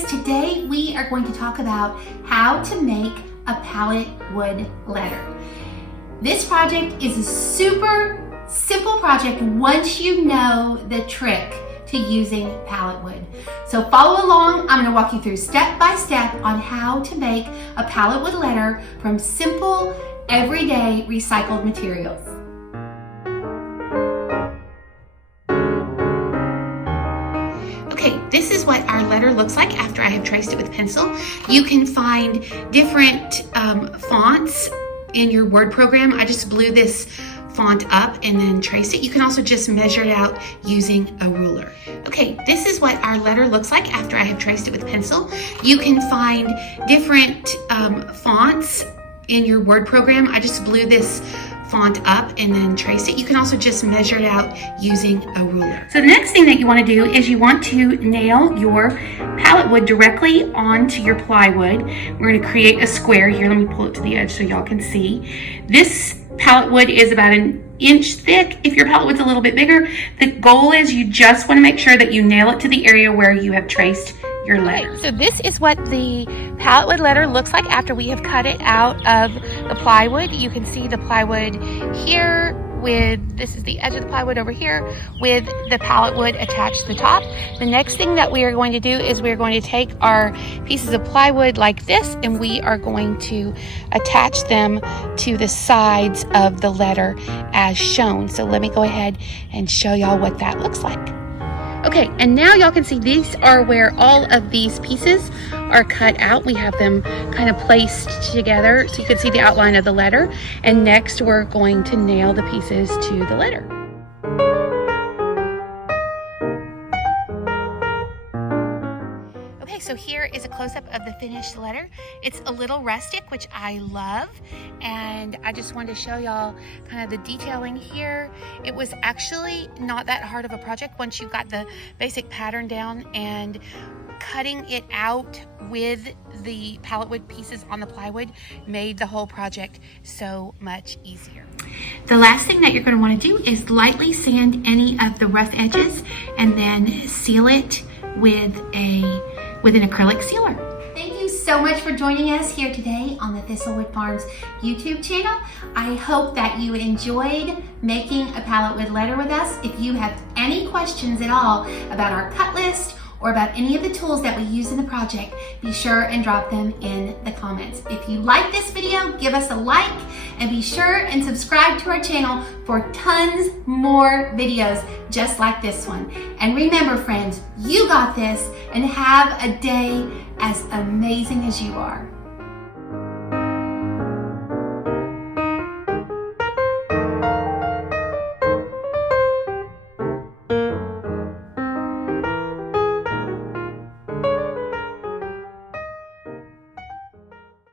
friends, today we are going to talk about how to make a pallet wood letter. This project is a super simple project once you know the trick to using pallet wood. So follow along. I'm going to walk you through step by step on how to make a pallet wood letter from simple, everyday recycled materials. Okay, this is what our letter looks like after I have traced it with pencil. You can find different fonts in your Word program. I just blew this font up and then traced it. You can also just measure it out using a ruler. Okay, this is what our letter looks like after I have traced it with pencil. You can find different fonts in your Word program. I just blew this font up and then traced it. You can also just measure it out using a ruler. So the next thing that you want to do is you want to nail your pallet wood directly onto your plywood. We're going to create a square here. Let me pull it to the edge so y'all can see. This pallet wood is about an inch thick. If your pallet wood's a little bit bigger, the goal is you just want to make sure that you nail it to the area where you have traced your letter. So this is what the pallet wood letter looks like after we have cut it out of the plywood. You can see the plywood here this is the edge of the plywood over here with the pallet wood attached to the top. The next thing that we are going to do is we're going to take our pieces of plywood like this and we are going to attach them to the sides of the letter as shown. So let me go ahead and show y'all what that looks like. Okay, and now y'all can see these are where all of these pieces are cut out. We have them kind of placed together so you can see the outline of the letter. And next we're going to nail the pieces to the letter. Okay, so here is a close-up of the finished letter. It's a little rustic, which I love, and I just wanted to show y'all kind of the detailing here. It was actually not that hard of a project once you got the basic pattern down, and cutting it out with the pallet wood pieces on the plywood made the whole project so much easier. The last thing that you're going to want to do is lightly sand any of the rough edges and then seal it with an acrylic sealer. Thank you so much for joining us here today on the Thistlewood Farms YouTube channel. I hope that you enjoyed making a pallet wood letter with us. If you have any questions at all about our cut list or about any of the tools that we use in the project, be sure and drop them in the comments. If you like this video, give us a like and be sure and subscribe to our channel for tons more videos just like this one. And remember friends, you got this, and have a day as amazing as you are.